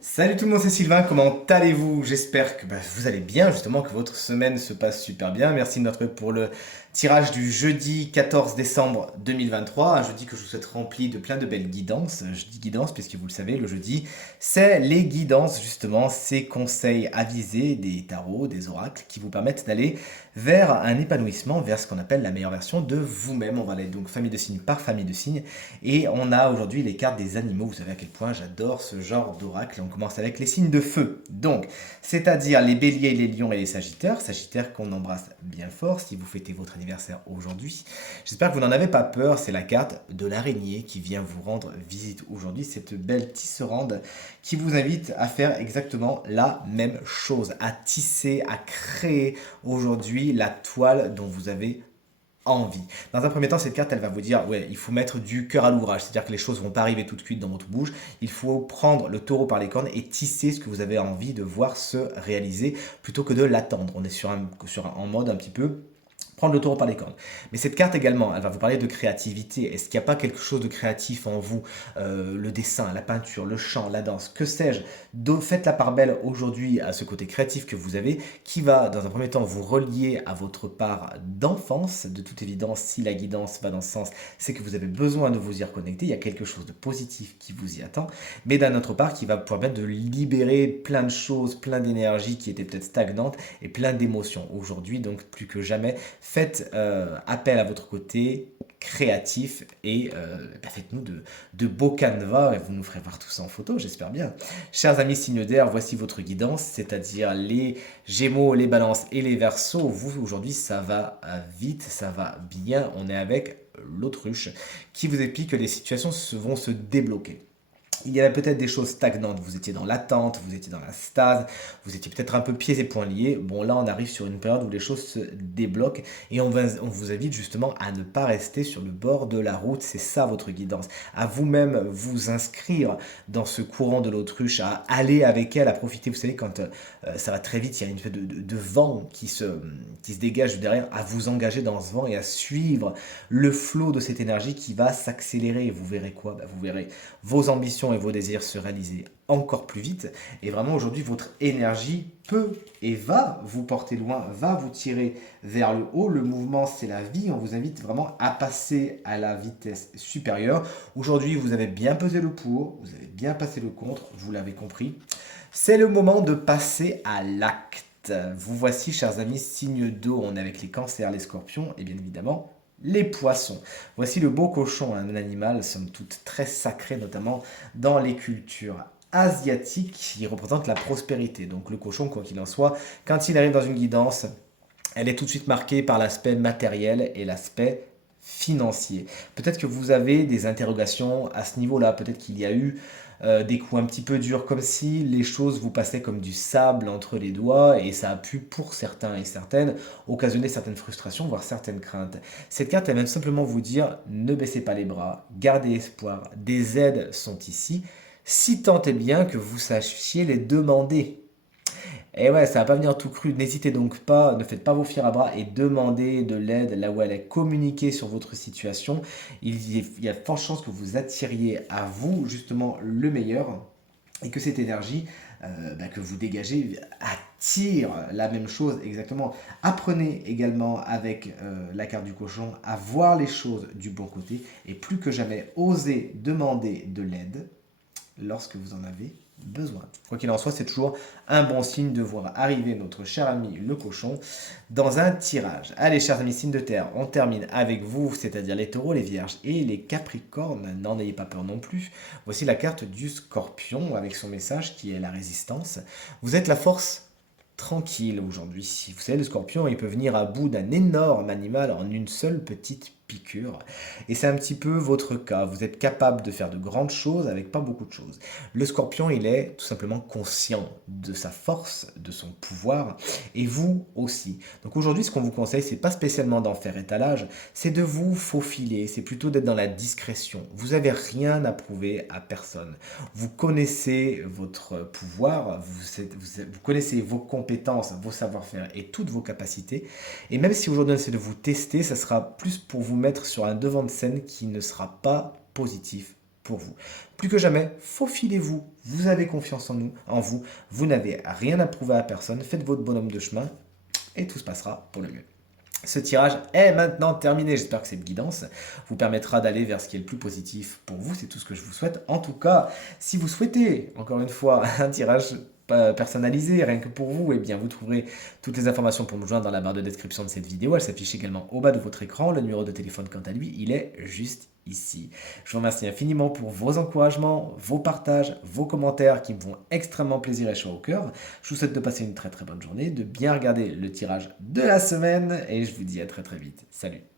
Salut tout le monde, c'est Sylvain, comment allez-vous? J'espère que vous allez bien, justement, que votre semaine se passe super bien. Merci de notre pour le tirage du jeudi 14 décembre 2023, un jeudi que je vous souhaite rempli de plein de belles guidances. Je dis guidance puisque vous le savez, le jeudi, c'est les guidances, justement, ces conseils avisés des tarots, des oracles, qui vous permettent d'aller vers un épanouissement, vers ce qu'on appelle la meilleure version de vous-même. On va aller donc famille de signes par famille de signes. Et on a aujourd'hui les cartes des animaux. Vous savez à quel point j'adore ce genre d'oracle. Et on commence avec les signes de feu. Donc, c'est-à-dire les béliers, les lions et les sagittaires. Sagittaires qu'on embrasse bien fort si vous fêtez votre anniversaire aujourd'hui. J'espère que vous n'en avez pas peur. C'est la carte de l'araignée qui vient vous rendre visite aujourd'hui. Cette belle tisserande qui vous invite à faire exactement la même chose. À tisser, à créer aujourd'hui la toile dont vous avez envie. Dans un premier temps, cette carte, elle va vous dire, ouais, il faut mettre du cœur à l'ouvrage, c'est-à-dire que les choses vont pas arriver tout de suite dans votre bouche. Il faut prendre le taureau par les cornes et tisser ce que vous avez envie de voir se réaliser plutôt que de l'attendre. On est en mode un petit peu prendre le taureau par les cornes. Mais cette carte également, elle va vous parler de créativité. Est-ce qu'il n'y a pas quelque chose de créatif en vous? Le dessin, la peinture, le chant, la danse, que sais-je? Faites la part belle aujourd'hui à ce côté créatif que vous avez, qui va dans un premier temps vous relier à votre part d'enfance. De toute évidence, si la guidance va dans ce sens, c'est que vous avez besoin de vous y reconnecter. Il y a quelque chose de positif qui vous y attend. Mais d'un autre part, qui va pouvoir permettre de libérer plein de choses, plein d'énergie qui étaient peut-être stagnantes et plein d'émotions. Aujourd'hui, donc plus que jamais, faites appel à votre côté créatif et faites-nous de beaux canevas et vous nous ferez voir tout ça en photo, j'espère bien. Chers amis signes d'air, voici votre guidance, c'est-à-dire les Gémeaux, les Balances et les Verseaux. Vous, aujourd'hui, ça va vite, ça va bien. On est avec l'Autruche qui vous explique que les situations vont se débloquer. Il y avait peut-être des choses stagnantes, vous étiez dans l'attente, vous étiez dans la stase, vous étiez peut-être un peu pieds et poings liés. Bon, là, on arrive sur une période où les choses se débloquent et on vous invite justement à ne pas rester sur le bord de la route. C'est ça votre guidance. À vous-même vous inscrire dans ce courant de l'autruche, à aller avec elle, à profiter. Vous savez, quand ça va très vite, il y a une espèce de vent qui se dégage derrière, à vous engager dans ce vent et à suivre le flot de cette énergie qui va s'accélérer. Vous verrez quoi? Vous verrez vos ambitions et vos désirs se réaliser encore plus vite. Et vraiment aujourd'hui, votre énergie peut et va vous porter loin, va vous tirer vers le haut. Le mouvement, c'est la vie. On vous invite vraiment à passer à la vitesse supérieure. Aujourd'hui, vous avez bien pesé le pour, vous avez bien passé le contre, vous l'avez compris. C'est le moment de passer à l'acte. Vous voici, chers amis, signe d'eau. On est avec les cancers, les scorpions et bien évidemment les poissons. Voici le beau cochon, un animal, somme toute, très sacré, notamment dans les cultures asiatiques, qui représente la prospérité. Donc le cochon, quoi qu'il en soit, quand il arrive dans une guidance, elle est tout de suite marquée par l'aspect matériel et l'aspect financier. Peut-être que vous avez des interrogations à ce niveau-là, peut-être qu'il y a eu des coups un petit peu durs, comme si les choses vous passaient comme du sable entre les doigts, et ça a pu, pour certains et certaines, occasionner certaines frustrations, voire certaines craintes. Cette carte, elle vient simplement vous dire, ne baissez pas les bras, gardez espoir, des aides sont ici, si tant est bien que vous sachiez les demander. Et ouais, ça va pas venir tout cru. N'hésitez donc pas, ne faites pas vos fiers à bras et demandez de l'aide là où elle est. Communiquée sur votre situation. Il y a de fortes chances que vous attiriez à vous justement le meilleur et que cette énergie que vous dégagez attire la même chose exactement. Apprenez également avec la carte du cochon à voir les choses du bon côté et plus que jamais osez demander de l'aide lorsque vous en avez besoin. Quoi qu'il en soit, c'est toujours un bon signe de voir arriver notre cher ami le cochon dans un tirage. Allez, chers amis signes de terre, on termine avec vous, c'est-à-dire les taureaux, les vierges et les capricornes. N'en ayez pas peur non plus. Voici la carte du scorpion avec son message qui est la résistance. Vous êtes la force tranquille aujourd'hui. Vous savez, le scorpion, il peut venir à bout d'un énorme animal en une seule petite piqûre. Et c'est un petit peu votre cas. Vous êtes capable de faire de grandes choses avec pas beaucoup de choses. Le scorpion, il est tout simplement conscient de sa force, de son pouvoir, et vous aussi. Donc aujourd'hui, ce qu'on vous conseille, c'est pas spécialement d'en faire étalage, c'est de vous faufiler, c'est plutôt d'être dans la discrétion. Vous avez rien à prouver à personne. Vous connaissez votre pouvoir, vous connaissez vos compétences, vos savoir-faire et toutes vos capacités. Et même si aujourd'hui on essaie de vous tester, ça sera plus pour vous mettre sur un devant de scène qui ne sera pas positif pour vous. Plus que jamais, faufilez-vous, vous avez confiance en vous, vous n'avez rien à prouver à personne, faites votre bonhomme de chemin et tout se passera pour le mieux. Ce tirage est maintenant terminé. J'espère que cette guidance vous permettra d'aller vers ce qui est le plus positif pour vous. C'est tout ce que je vous souhaite. En tout cas, si vous souhaitez, encore une fois, un tirage personnalisé, rien que pour vous, eh bien, vous trouverez toutes les informations pour me joindre dans la barre de description de cette vidéo. Elle s'affiche également au bas de votre écran. Le numéro de téléphone, quant à lui, il est juste ici. Je vous remercie infiniment pour vos encouragements, vos partages, vos commentaires qui me font extrêmement plaisir et chaud au cœur. Je vous souhaite de passer une très très bonne journée, de bien regarder le tirage de la semaine et je vous dis à très très vite. Salut!